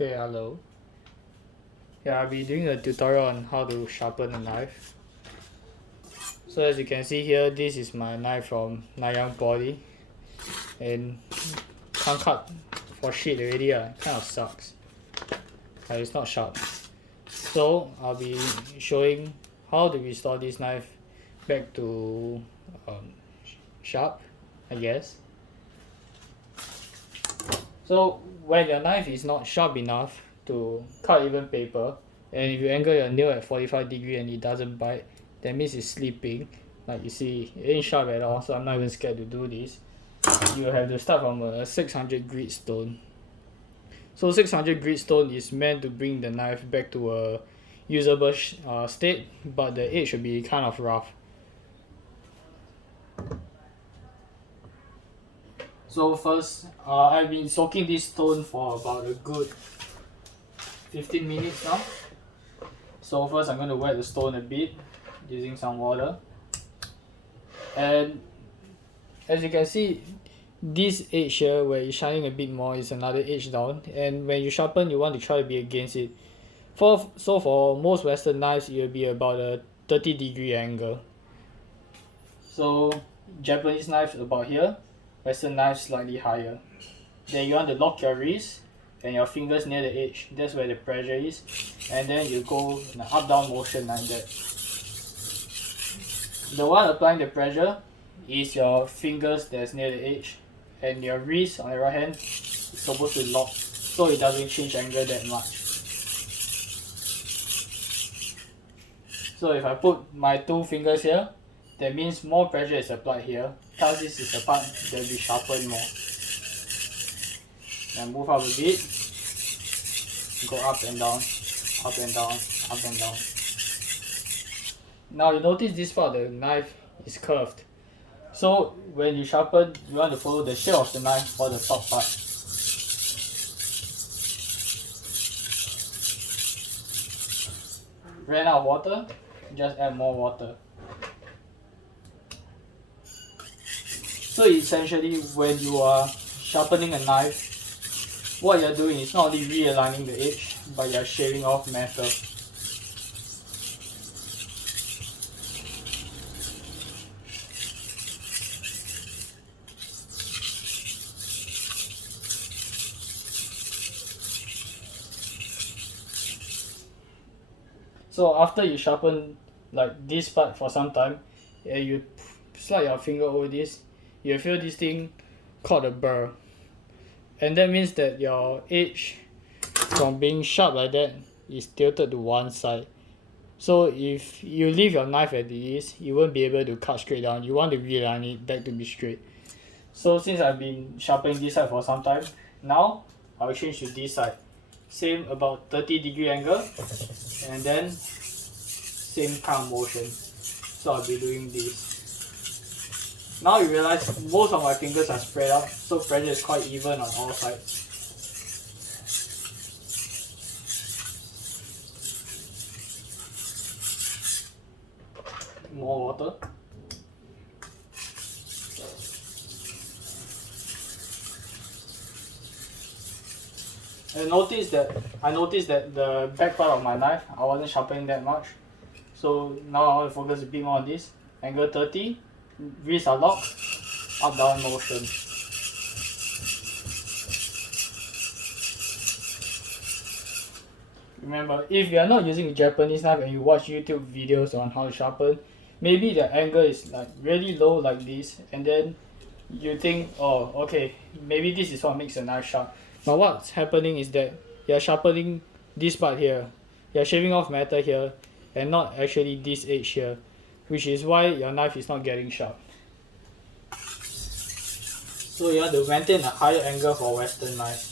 Okay, hello. Yeah, I'll be doing a tutorial on how to sharpen a knife. So as you can see here, this is my knife from Nanyang Poly, and can't cut for shit already. Kind of sucks. It's not sharp. So I'll be showing how to restore this knife back to sharp, I guess. So when your knife is not sharp enough to cut even paper, and if you angle your nail at 45 degree and it doesn't bite, that means it's slipping. Like you see, it ain't sharp at all, so I'm not even scared to do this. You have to start from a 600 grit stone. So 600 grit stone is meant to bring the knife back to a usable state, but the edge should be kind of rough. So first, I've been soaking this stone for about a good 15 minutes now. So first I'm going to wet the stone a bit using some water. And as you can see, this edge here where it's shining a bit more is another edge down, and when you sharpen you want to try to be against it. So for most western knives it will be about a 30 degree angle. So Japanese knives about here, western knives slightly higher. Then you want to lock your wrist and your fingers near the edge, that's where the pressure is, and then you go in an up down motion like that. The one applying the pressure is your fingers that's near the edge, and your wrist on the right hand is supposed to lock so it doesn't change angle that much. So if I put my two fingers here, that means more pressure is applied here, because this is the part that will be sharpened more. Then move up a bit, go up and down, up and down, up and down. Now you notice this part of the knife is curved. So when you sharpen, you want to follow the shape of the knife for the top part. Ran out of water, just add more water. So essentially when you are sharpening a knife, what you're doing is not only realigning the edge, but you're shaving off metal. So after you sharpen like this part for some time, and you slide your finger over this, you feel this thing called a burr. And that means that your edge from being sharp like that is tilted to one side. So if you leave your knife as it is, you won't be able to cut straight down. You want to realign it back to be straight. So since I've been sharpening this side for some time, now I'll change to this side. Same about 30 degree angle, and then same kind of motion. So I'll be doing this. Now you realize most of my fingers are spread out, so pressure is quite even on all sides. More water. I noticed that the back part of my knife, I wasn't sharpening that much. So now I want to focus a bit more on this. Angle 30, wrists are locked, up down motion. Remember, if you are not using a Japanese knife and you watch YouTube videos on how to sharpen, maybe the angle is like really low like this, and then you think, oh okay, maybe this is what makes a knife sharp. But what's happening is that you're sharpening this part here, you're shaving off metal here, and not actually this edge here, which is why your knife is not getting sharp. So you have to maintain a higher angle for western knives.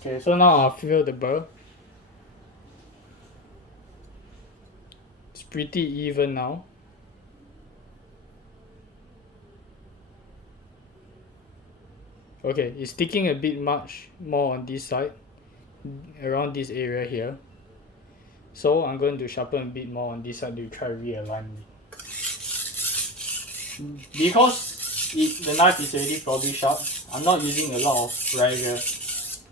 Okay, so now I'll feel the burr. It's pretty even now. Okay, it's sticking a bit much more on this side, around this area here. So I'm going to sharpen a bit more on this side to try to realign it. Because the knife is already probably sharp, I'm not using a lot of pressure.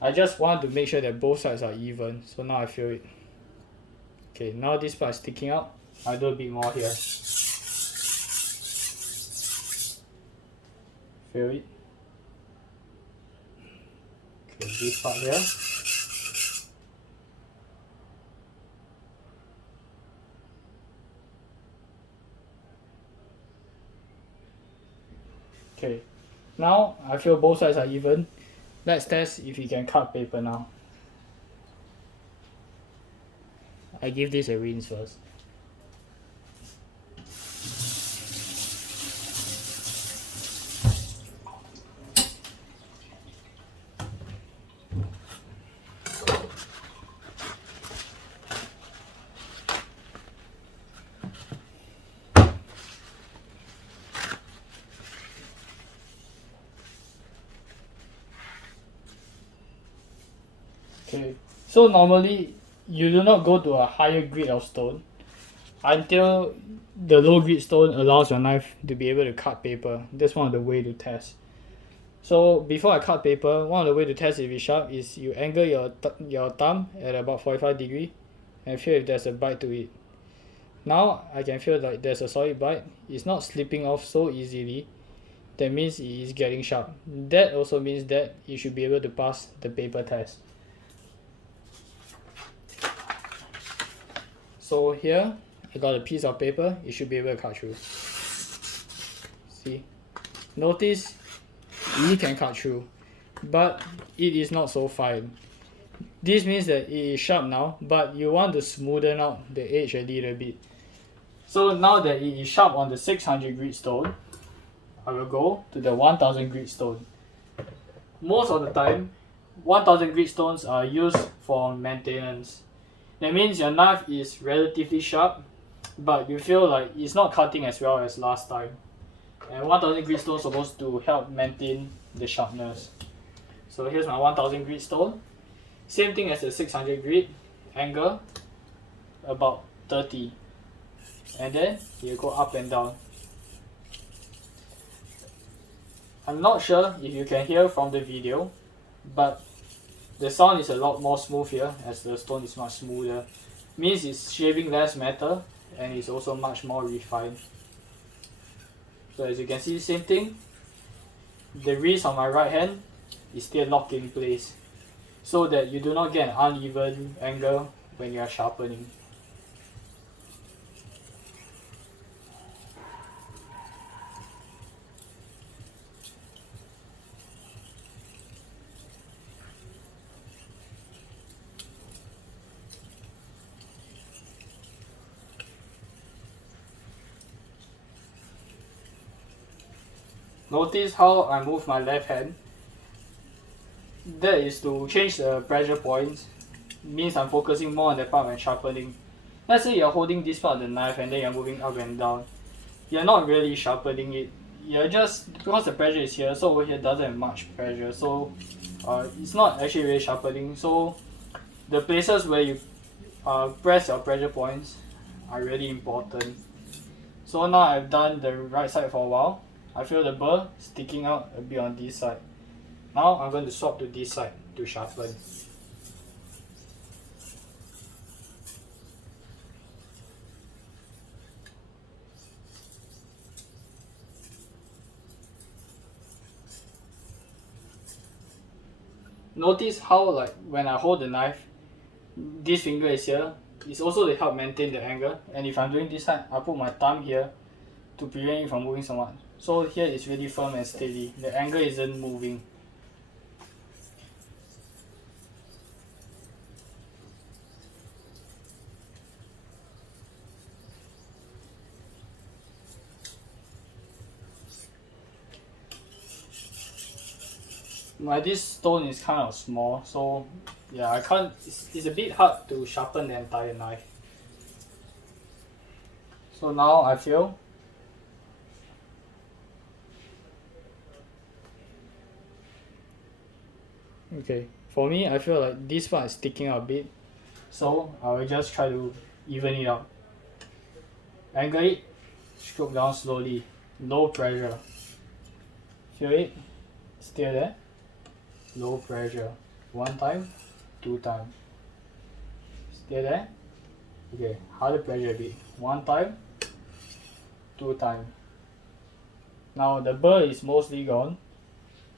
I just want to make sure that both sides are even. So now I feel it. Okay, now this part is sticking out. I'll do a bit more here. Feel it. Okay, this part here. Okay, now I feel both sides are even. Let's test if you can cut paper now. I give this a rinse first. Okay, so normally you do not go to a higher grade of stone until the low grade stone allows your knife to be able to cut paper. That's one of the way to test. So before I cut paper, one of the way to test if it's sharp is you angle your thumb at about 45 degree and feel if there's a bite to it. Now I can feel like there's a solid bite. It's not slipping off so easily. That means it is getting sharp. That also means that you should be able to pass the paper test. So here, I got a piece of paper, it should be able to cut through. See? Notice, it can cut through, but it is not so fine. This means that it is sharp now, but you want to smoothen out the edge a little bit. So now that it is sharp on the 600 grit stone, I will go to the 1000 grit stone. Most of the time, 1000 grit stones are used for maintenance. That means your knife is relatively sharp, but you feel like it's not cutting as well as last time. And 1000 grit stone is supposed to help maintain the sharpness. So here's my 1000 grit stone. Same thing as the 600 grit, angle about 30. And then you go up and down. I'm not sure if you can hear from the video, but the sound is a lot more smooth here as the stone is much smoother. Means it's shaving less metal and it's also much more refined. So as you can see, same thing. The wrist on my right hand is still locked in place so that you do not get an uneven angle when you are sharpening. Notice how I move my left hand. That is to change the pressure points. Means I'm focusing more on the part when sharpening. Let's say you're holding this part of the knife and then you're moving up and down. You're not really sharpening it. You're just, because the pressure is here, so over here doesn't have much pressure. So it's not actually really sharpening. So the places where you press your pressure points are really important. So now I've done the right side for a while. I feel the burr sticking out a bit on this side. Now I'm going to swap to this side to sharpen. Notice how like when I hold the knife, this finger is here. It's also to help maintain the angle. And if I'm doing this side, I put my thumb here to prevent it from moving so much. So here it's really firm and steady. The angle isn't moving. This stone is kind of small, so yeah, I can't. It's a bit hard to sharpen the entire knife. So now I feel Okay, for me, I feel like this part is sticking out a bit, so I will just try to even it out. Angle it, stroke down slowly, low pressure. Feel it, still there, low pressure. One time, two time. Still there. Okay, harder pressure a bit. One time, two time. Now the burr is mostly gone,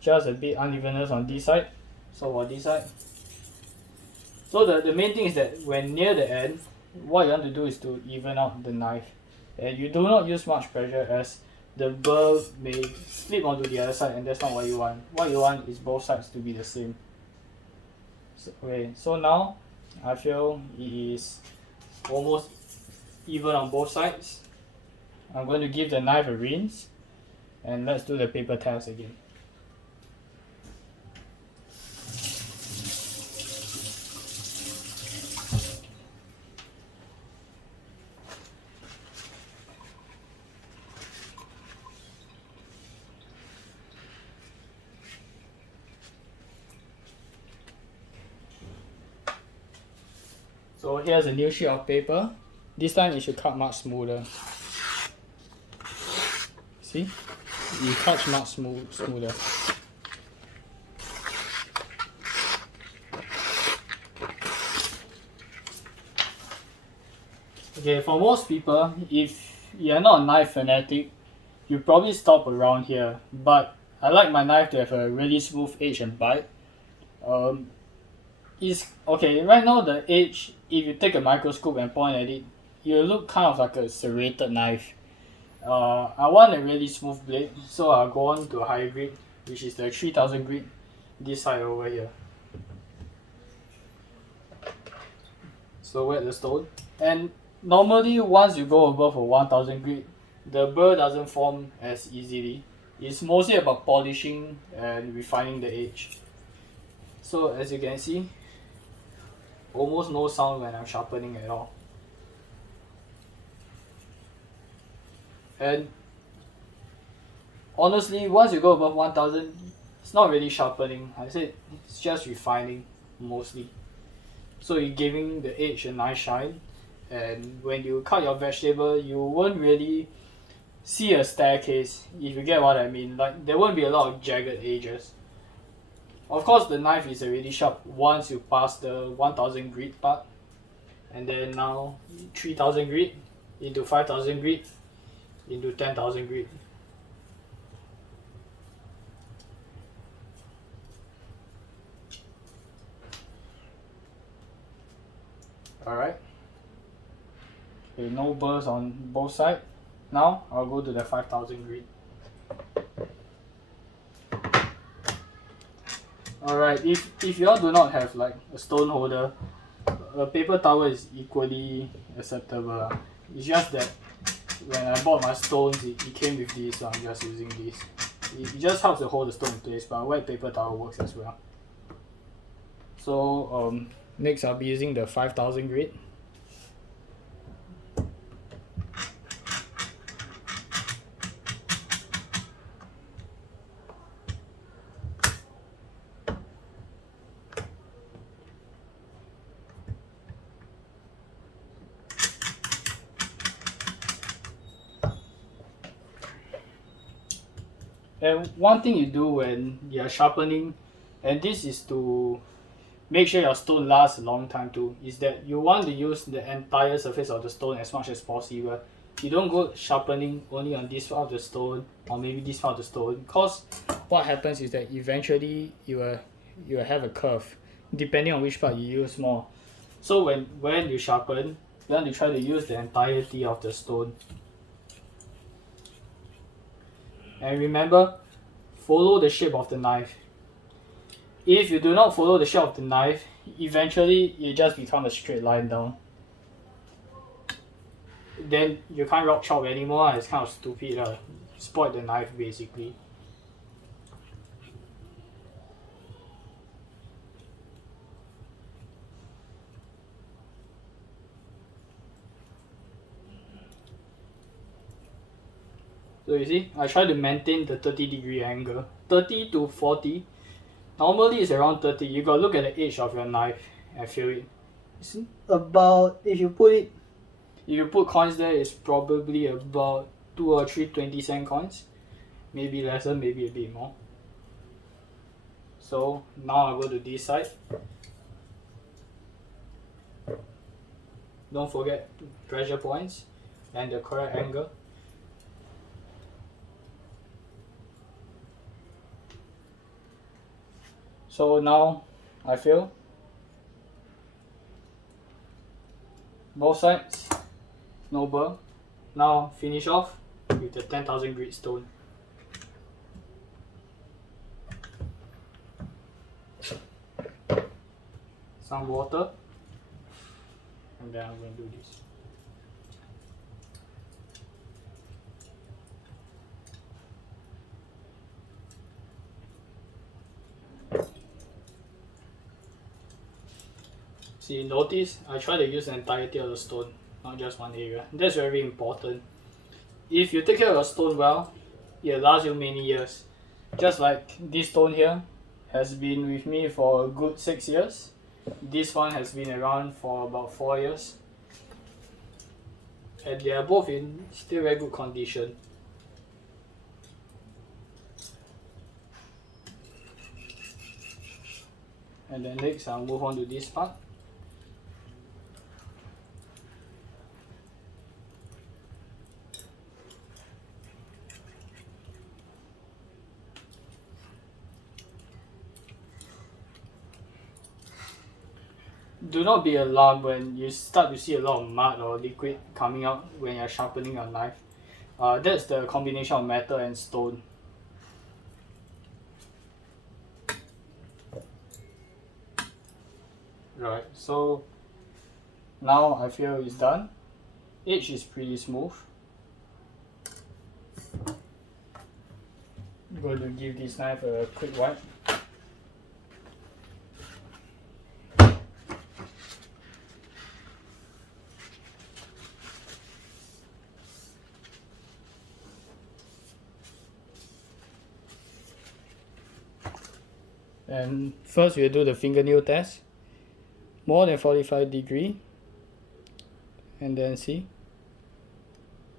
just a bit unevenness on this side. So for this side. So the main thing is that when near the end, what you want to do is to even out the knife. And you do not use much pressure as the burr may slip onto the other side, and that's not what you want. What you want is both sides to be the same. So now I feel it is almost even on both sides. I'm going to give the knife a rinse, and let's do the paper test again. So here's a new sheet of paper. This time it should cut much smoother. See? It cuts much smoother. Okay, for most people, if you're not a knife fanatic, you probably stop around here. But I like my knife to have a really smooth edge and bite. Is okay, right now the edge, if you take a microscope and point at it, it will look kind of like a serrated knife. I want a really smooth blade, so I'll go on to a higher grade, which is the 3000 grade, this side over here. So wet the stone, and normally once you go above a 1000 grade, the burr doesn't form as easily. It's mostly about polishing and refining the edge. So as you can see, almost no sound when I'm sharpening at all. And honestly, once you go above 1000, it's not really sharpening. I said it's just refining mostly. So you're giving the edge a nice shine, and when you cut your vegetable, you won't really see a staircase, if you get what I mean. Like, there won't be a lot of jagged edges. Of course, the knife is already sharp once you pass the 1000 grit part, and then now 3000 grit into 5000 grit into 10,000 grit. Alright. Okay, no burrs on both sides. Now I'll go to the 5000 grit. Alright, if you all do not have like a stone holder, a paper towel is equally acceptable. It's just that when I bought my stones, it came with this, so I'm just using this. It just helps to hold the stone in place, but a wet paper towel works as well. So next I'll be using the 5000 grit. And one thing you do when you're sharpening, and this is to make sure your stone lasts a long time too, is that you want to use the entire surface of the stone as much as possible. You don't go sharpening only on this part of the stone or maybe this part of the stone, because what happens is that eventually you will have a curve depending on which part you use more. So when you sharpen, you want to try to use the entirety of the stone. And remember, follow the shape of the knife. If you do not follow the shape of the knife, eventually it just becomes a straight line down. Then you can't rock chop anymore, it's kind of stupid. Spoil the knife basically. So you see, I try to maintain the 30-degree angle, 30 to 40. Normally it's around 30. You gotta look at the edge of your knife and feel it. It's about, if you put coins there, it's probably about 2 or 3 20-cent coins. Maybe lesser, maybe a bit more. So now I'll go to this side. Don't forget pressure points and the correct angle. So now I feel both sides, no burr. Now finish off with the 10,000 grit stone. Some water, and then I'm going to do this. See, notice I try to use the entirety of the stone, not just one area. That's very important. If you take care of your stone well, it lasts you many years. Just like this stone here has been with me for a good 6 years. This one has been around for about 4 years. And they are both in still very good condition. And then next I'll move on to this part. Do not be alarmed when you start to see a lot of mud or liquid coming out when you're sharpening your knife. That's the combination of metal and stone. Right, so now I feel it's done. Edge is pretty smooth. I'm going to give this knife a quick wipe. And first we'll do the fingernail test. More than 45 degree. And then see,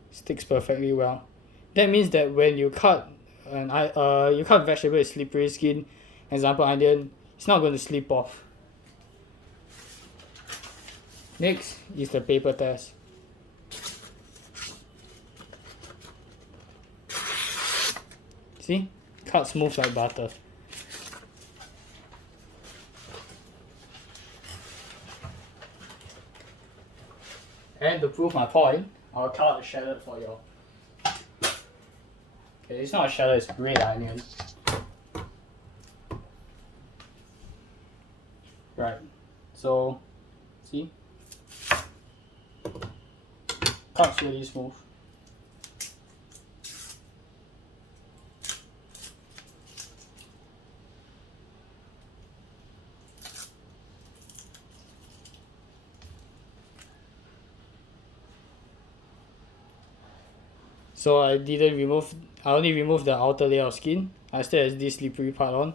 sticks perfectly well. That means that when you cut you cut vegetable with slippery skin, example onion, it's not going to slip off. Next is the paper test. See, cut smooth like butter. And to prove my point, I'll cut out a shallot for you. Okay, it's not a shallot, it's red onion. Right, so, see? Cuts really smooth. So I only removed the outer layer of skin. I still have this slippery part on.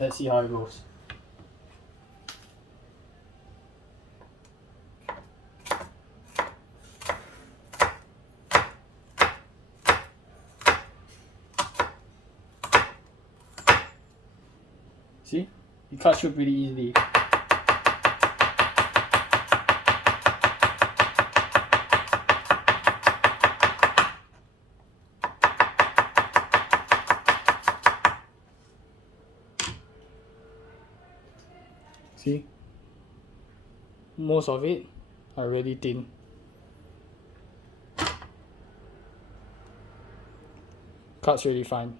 Let's see how it goes. See? It cuts through pretty easily. See? Most of it are really thin. Cuts really fine.